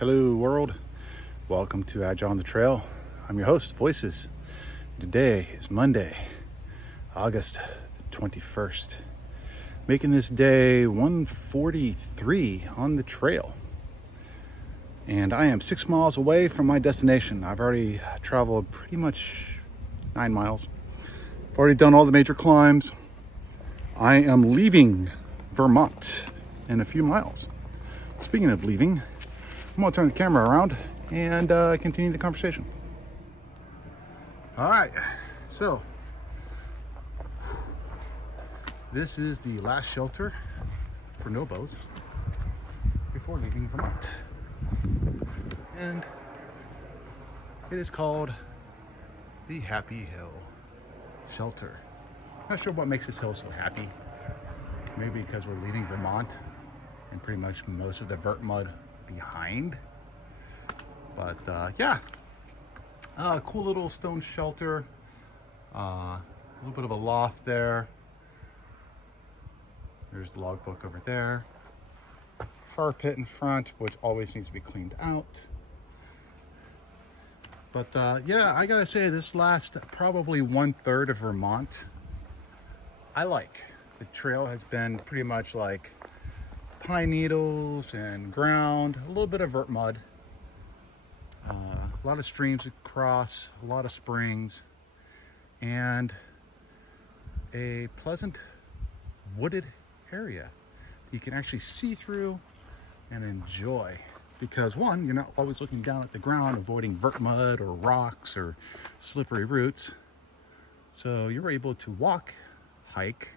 Hello world, welcome to Agileonthetrail. I'm your host, Voices. Today is Monday, August 21st. Making this day 143 on the trail. And I am 6 miles away from my destination. I've already traveled pretty much 9 miles. I've already done all the major climbs. I am leaving Vermont in a few miles. Speaking of leaving, I'm gonna turn the camera around and continue the conversation. All right, so this is the last shelter for nobos before leaving Vermont. And it is called the Happy Hill Shelter. Not sure what makes this hill so happy. Maybe because we're leaving Vermont and pretty much most of the vert mud behind. But yeah, cool little stone shelter. A little bit of a loft there. There's the logbook over there. Fire pit in front, which always needs to be cleaned out. But yeah, I gotta say, this last probably 1/3 of Vermont, I like. The trail has been pretty much like pine needles and ground, a little bit of vert mud, a lot of streams across, a lot of springs, and a pleasant wooded area that you can actually see through and enjoy. Because one, you're not always looking down at the ground, avoiding vert mud or rocks or slippery roots. So you're able to walk, hike,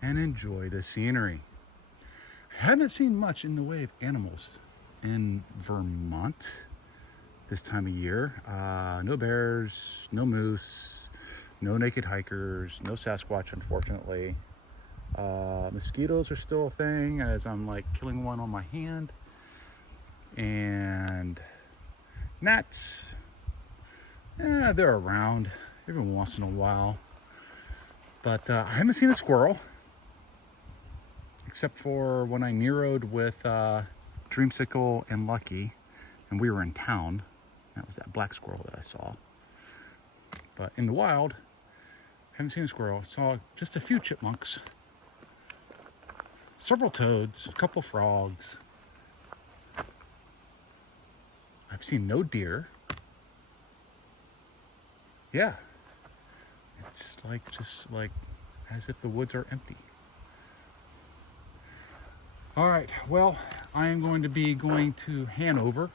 and enjoy the scenery. I haven't seen much in the way of animals in Vermont this time of year. No bears, no moose, no naked hikers, no Sasquatch, unfortunately. Mosquitoes are still a thing, as I'm like killing one on my hand. And gnats, they're around every once in a while. But I haven't seen a squirrel, except for when I Nero'd with Dreamsicle and Lucky, and we were in town. That was that black squirrel that I saw. But in the wild, haven't seen a squirrel. Saw just a few chipmunks, several toads, a couple frogs. I've seen no deer. Yeah, it's like just like as if the woods are empty. All right, well, I am going to be going to Hanover,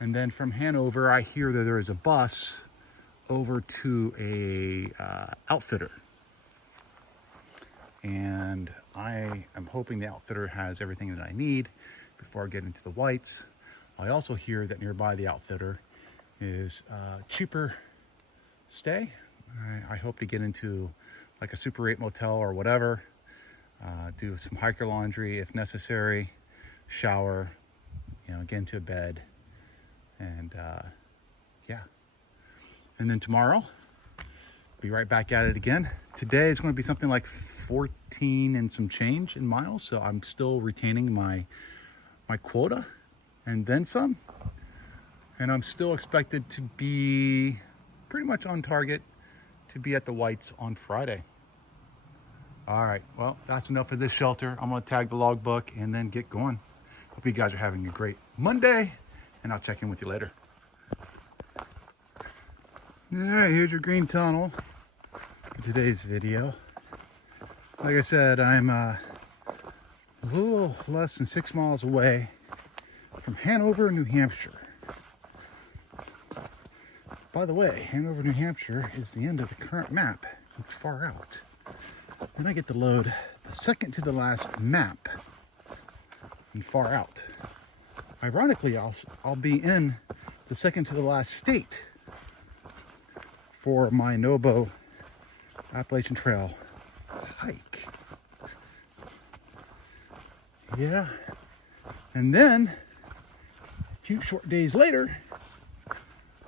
and then from Hanover, I hear that there is a bus over to a outfitter, and I am hoping the outfitter has everything that I need before I get into the whites. I also hear that nearby the outfitter is cheaper stay. I hope to get into like a Super 8 motel or whatever. Do some hiker laundry if necessary, shower, get into bed, and yeah. And then tomorrow, be right back at it again. Today is going to be something like 14 and some change in miles, so I'm still retaining my quota and then some. And I'm still expected to be pretty much on target to be at the whites on Friday. All right, well, that's enough of this shelter. I'm gonna tag the logbook and then get going. Hope you guys are having a great Monday, and I'll check in with you later. All right, here's your green tunnel for today's video. Like I said, I'm a little less than 6 miles away from Hanover, New Hampshire. By the way, Hanover, New Hampshire is the end of the current map and far out. Then I get to load the second to the last map and far out. Ironically, I'll be in the second to the last state for my Nobo Appalachian Trail hike. Yeah. And then a few short days later,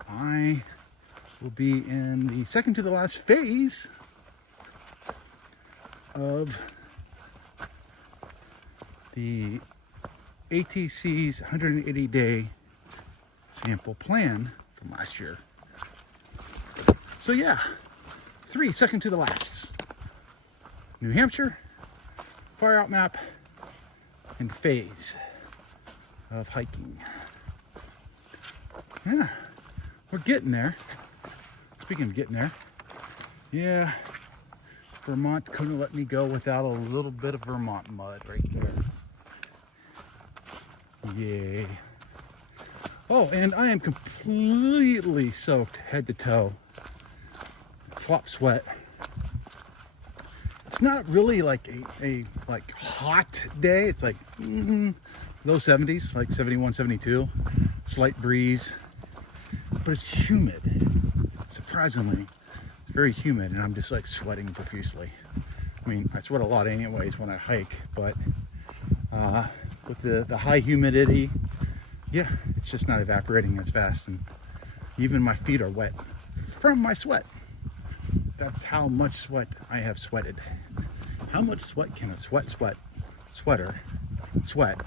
I will be in the second to the last phase of the ATC's 180-day sample plan from last year. So yeah, 3 second to the last. New Hampshire, far out map, and phase of hiking. Yeah, we're getting there. Speaking of getting there, yeah, Vermont couldn't let me go without a little bit of Vermont mud right there. Yay. Oh, and I am completely soaked head to toe. Flop sweat. It's not really like a like hot day. It's like low 70s, like 71, 72. Slight breeze. But it's humid. Surprisingly, it's very humid, and I'm just like sweating profusely. I mean, I sweat a lot anyways when I hike, but with the high humidity, yeah, it's just not evaporating as fast, and even my feet are wet from my sweat. That's how much sweat I have sweated. How much sweat can a sweater sweat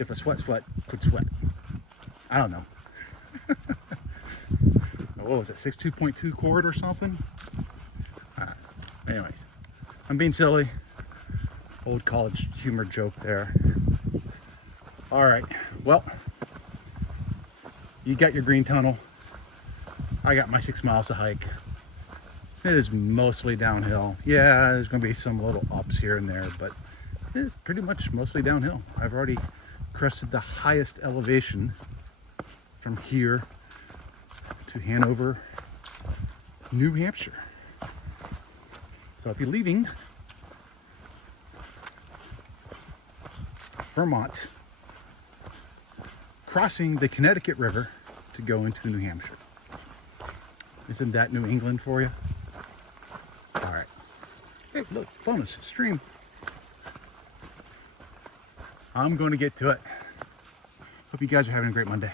if a sweat could sweat? I don't know. What was it, 6.2 cord or something? Anyways, I'm being silly. Old college humor joke there. All right, well, you got your green tunnel. I got my 6 miles to hike. It is mostly downhill. Yeah, there's gonna be some little ups here and there, but it is pretty much mostly downhill. I've already crested the highest elevation from here to Hanover, New Hampshire. So I'll be leaving Vermont, crossing the Connecticut River to go into New Hampshire. Isn't that New England for you? All right. Hey, look, bonus stream. I'm going to get to it. Hope you guys are having a great Monday.